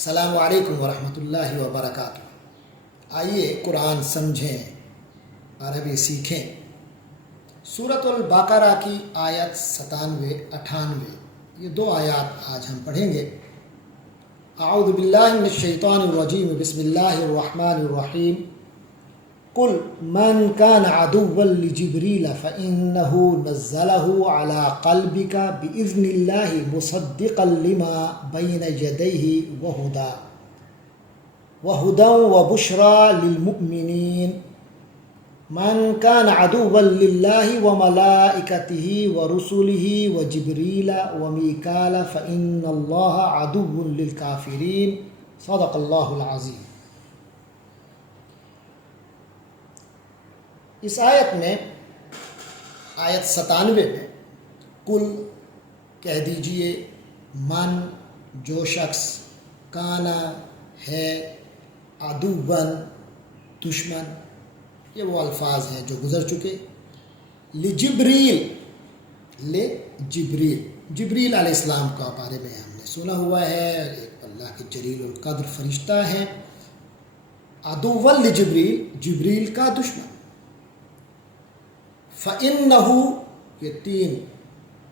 السلام علیکم ورحمۃ اللہ وبرکاتہ۔ آئیے قرآن سمجھیں، عربی سیکھیں۔ سورۃ البقرہ کی آیت 97-98 یہ دو آیات آج ہم پڑھیں گے۔ اعوذ باللہ من الشیطان الرجیم، بسم اللہ الرحمن الرحیم۔ قل من كان عدوا لجبريل فإنه نزله على قلبك بإذن الله مصدقا لما بين يديه وهدى وبشرى للمؤمنين من كان عدوا لله وملائكته ورسله وجبريل وميكال فإن الله عدو للكافرين صدق الله العظيم۔ اس آیت میں آیت 97 میں کل کہہ دیجئے، من جو شخص، کانا ہے، عدوً دشمن، یہ وہ الفاظ ہیں جو گزر چکے۔ لجبریل، جبریل علیہ السلام کا بارے میں ہم نے سنا ہوا ہے، ایک اللہ کے جلیل القدر فرشتہ ہیں۔ عدوً لجبریل، جبریل کا دشمن۔ فَإِنَّهُ، یہ 3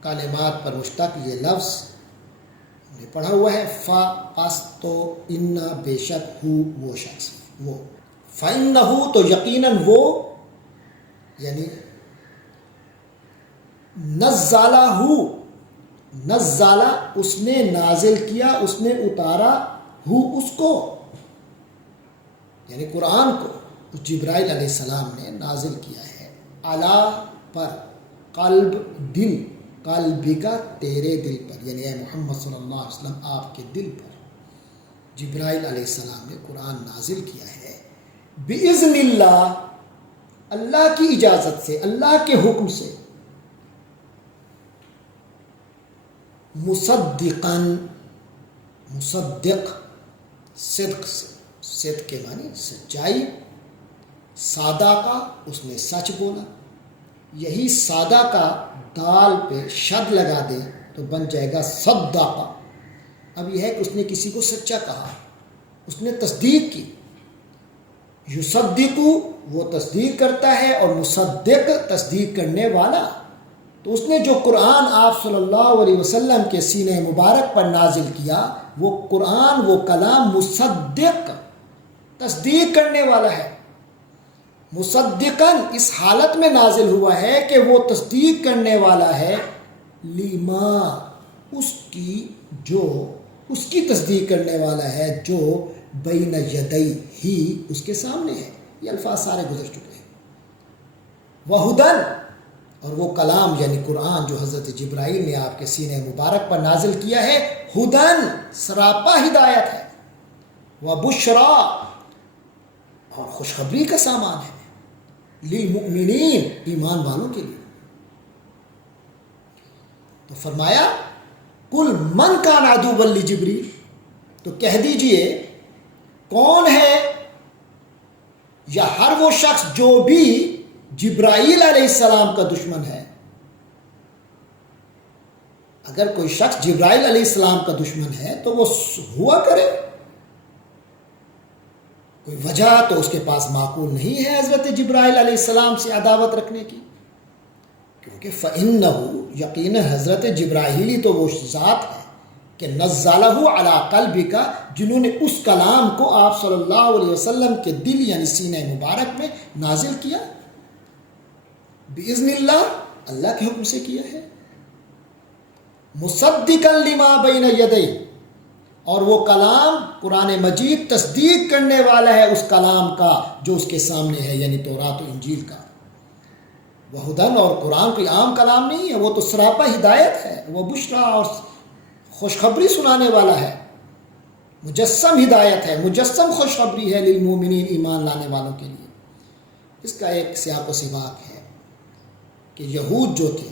کلمات پر مشتق یہ لفظ ہم نے پڑھا ہوا ہے۔ پس تو، ان بے شک، ہو وہ شخص، وہ فَإِنَّهُ تو یقیناً وہ، یعنی نزلہ اس نے نازل کیا، اس نے اتارا، ہو اس کو، یعنی قرآن کو جبرائیل علیہ السلام نے نازل کیا ہے۔ علی پر، قلب دل، قلبی کا تیرے دل پر، یعنی اے محمد صلی اللہ علیہ وسلم آپ کے دل پر جبرائیل علیہ السلام نے قرآن نازل کیا ہے۔ بِإِذْنِ اللہ، اللہ کی اجازت سے، اللہ کے حکم سے۔ مصدقاً، مصدق صدق سے، صدق کے معنی سچائی، سادہ کا اس نے سچ بولا۔ یہی سادہ کا دال پہ شد لگا دیں تو بن جائے گا صدقہ۔ اب یہ ہے کہ اس نے کسی کو سچا کہا، اس نے تصدیق کی۔ یصدق وہ تصدیق کرتا ہے، اور مصدق تصدیق کرنے والا۔ تو اس نے جو قرآن آپ صلی اللہ علیہ وسلم کے سینہ مبارک پر نازل کیا، وہ قرآن، وہ کلام مصدق، تصدیق کرنے والا ہے۔ مصدقاً اس حالت میں نازل ہوا ہے کہ وہ تصدیق کرنے والا ہے، لما اس کی، جو اس کی تصدیق کرنے والا ہے جو بین یدی ہی اس کے سامنے ہے۔ یہ الفاظ سارے گزر چکے ہیں۔ وہدن، اور وہ کلام یعنی قرآن جو حضرت جبرائیل نے آپ کے سینہ مبارک پر نازل کیا ہے، ہدن سراپا ہدایت ہے۔ وبشرا، اور خوشخبری کا سامان ہے، للمؤمنین ایمان والوں کے لیے۔ تو فرمایا کل من کان عدوا لجبریل، تو کہہ دیجئے کون ہے، یا ہر وہ شخص جو بھی جبرائیل علیہ السلام کا دشمن ہے۔ اگر کوئی شخص جبرائیل علیہ السلام کا دشمن ہے تو وہ ہوا کرے، کوئی وجہ تو اس کے پاس معقول نہیں ہے حضرت جبرائیل علیہ السلام سے عداوت رکھنے کی، کیونکہ فَإِنَّهُ یقینا حضرت جبرائیل ہی تو وہ ذات ہے کہ نزلہ علی قلبک، جنہوں نے اس کلام کو آپ صلی اللہ علیہ وسلم کے دل یعنی سینہ مبارک میں نازل کیا۔ بِإِذْنِ اللہ، اللہ کے حکم سے کیا ہے۔ مصدقا لما بین یدیہ، اور وہ کلام قرآن مجید تصدیق کرنے والا ہے اس کلام کا جو اس کے سامنے ہے، یعنی تورات و انجیل کا۔ وہدن، اور قرآن کوئی عام کلام نہیں ہے، وہ تو سراپا ہدایت ہے۔ وہ بشرا، اور خوشخبری سنانے والا ہے، مجسم ہدایت ہے، مجسم خوشخبری ہے، للمومنین ایمان لانے والوں کے لیے۔ اس کا ایک سیاق و سباق ہے کہ یہود جو تھے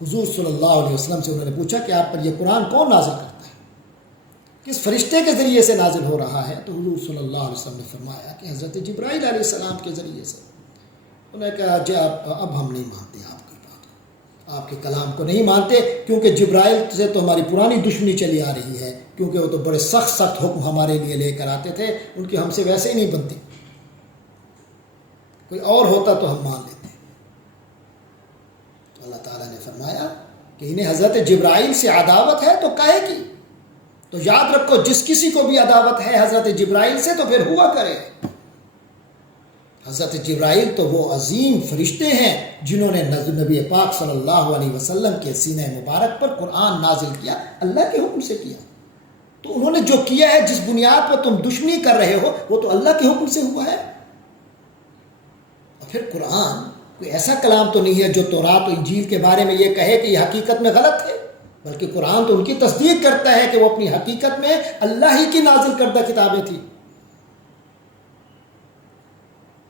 حضور صلی اللہ علیہ وسلم سے انہوں نے پوچھا کہ آپ پر یہ قرآن کون نازل کرتا ہے، کس فرشتے کے ذریعے سے نازل ہو رہا ہے؟ تو حضور صلی اللہ علیہ وسلم نے فرمایا کہ حضرت جبرائیل علیہ السلام کے ذریعے سے۔ انہوں نے کہا اب ہم نہیں مانتے آپ کی بات کو، آپ کے کلام کو نہیں مانتے، کیونکہ جبرائیل سے تو ہماری پرانی دشمنی چلی آ رہی ہے، کیونکہ وہ تو بڑے سخت حکم ہمارے لیے لے کر آتے تھے، ان کی ہم سے ویسے ہی نہیں بنتی، کوئی اور ہوتا تو ہم مان لیتے۔ تو اللہ تعالیٰ نے فرمایا کہ انہیں حضرت جبرائیل سے عداوت ہے تو کہے کی، تو یاد رکھو جس کسی کو بھی عداوت ہے حضرت جبرائیل سے تو پھر ہوا کرے۔ حضرت جبرائیل تو وہ عظیم فرشتے ہیں جنہوں نے نبی پاک صلی اللہ علیہ وسلم کے سینہ مبارک پر قرآن نازل کیا، اللہ کے حکم سے کیا۔ تو انہوں نے جو کیا ہے، جس بنیاد پر تم دشمنی کر رہے ہو، وہ تو اللہ کے حکم سے ہوا ہے۔ اور پھر قرآن کوئی ایسا کلام تو نہیں ہے جو تورات و انجیل کے بارے میں یہ کہے کہ یہ حقیقت میں غلط ہے، بلکہ قرآن تو ان کی تصدیق کرتا ہے کہ وہ اپنی حقیقت میں اللہ ہی کی نازل کردہ کتابیں تھیں،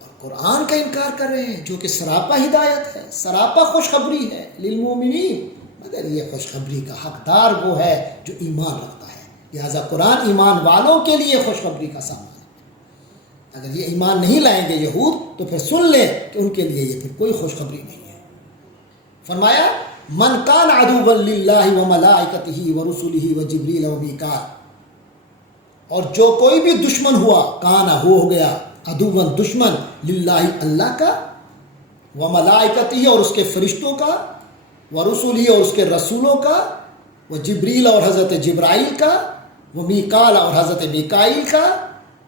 اور قرآن کا انکار کر رہے ہیں جو کہ سراپا ہدایت ہے، سراپا خوشخبری ہے للمومنین، مگر یہ خوشخبری کا حقدار وہ ہے جو ایمان رکھتا ہے، لہذا قرآن ایمان والوں کے لیے خوشخبری کا سامان ہے۔ اگر یہ ایمان نہیں لائیں گے یہود تو پھر سن لیں کہ ان کے لیے یہ پھر کوئی خوشخبری نہیں ہے۔ فرمایا من کان عدوا للہ وملائکتہ ورسلہ وجبریل ومیکال، اور جو کوئی بھی دشمن ہوا، کانا ہو گیا عدوا دشمن، للہ اللہ کا، وملائکتہ اور اس کے فرشتوں کا، ورسلہ اور اس کے رسولوں کا، وجبریل اور حضرت جبرائیل کا، ومیکال اور حضرت میکائیل کا،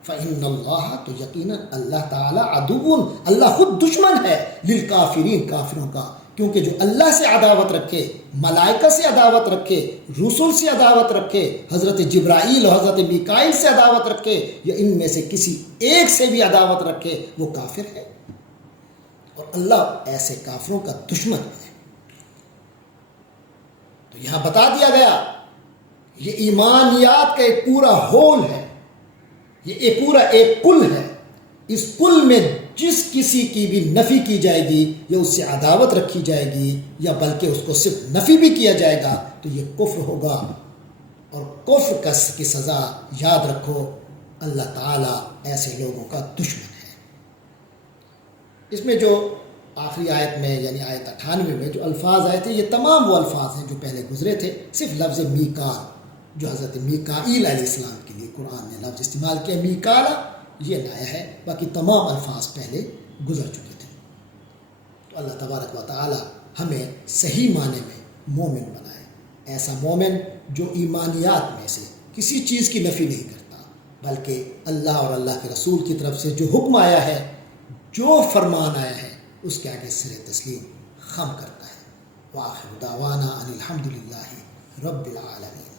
فإن اللہ تو یقیناً اللہ تعالیٰ عدو، اللہ خود دشمن ہے، للکافرین کافروں کا، کیونکہ جو اللہ سے عداوت رکھے، ملائکہ سے عداوت رکھے، رسول سے عداوت رکھے، حضرت جبرائیل اور حضرت میکائیل سے عداوت رکھے، یا ان میں سے کسی ایک سے بھی عداوت رکھے، وہ کافر ہے، اور اللہ ایسے کافروں کا دشمن ہے۔ تو یہاں بتا دیا گیا یہ ایمانیات کا ایک پورا ہول ہے، یہ ایک پورا ایک کل ہے، اس کل میں جس کسی کی بھی نفی کی جائے گی یا اس سے عداوت رکھی جائے گی یا بلکہ اس کو صرف نفی بھی کیا جائے گا تو یہ کفر ہوگا، اور کفر کی سزا یاد رکھو اللہ تعالیٰ ایسے لوگوں کا دشمن ہے۔ اس میں جو آخری آیت میں یعنی آیت 98 میں جو الفاظ آئے تھے، یہ تمام وہ الفاظ ہیں جو پہلے گزرے تھے، صرف لفظ میکال جو حضرت میکائیل علیہ السلام کے لیے قرآن نے لفظ استعمال کیا، میکالا، یہ نیا ہے، باقی تمام الفاظ پہلے گزر چکے تھے۔ تو اللہ تبارک و تعالی ہمیں صحیح معنی میں مومن بنائے، ایسا مومن جو ایمانیات میں سے کسی چیز کی نفی نہیں کرتا، بلکہ اللہ اور اللہ کے رسول کی طرف سے جو حکم آیا ہے، جو فرمان آیا ہے، اس کے آگے سر تسلیم خم کرتا ہے۔ وآخر دعوانا ان الحمد للہ رب العالمین۔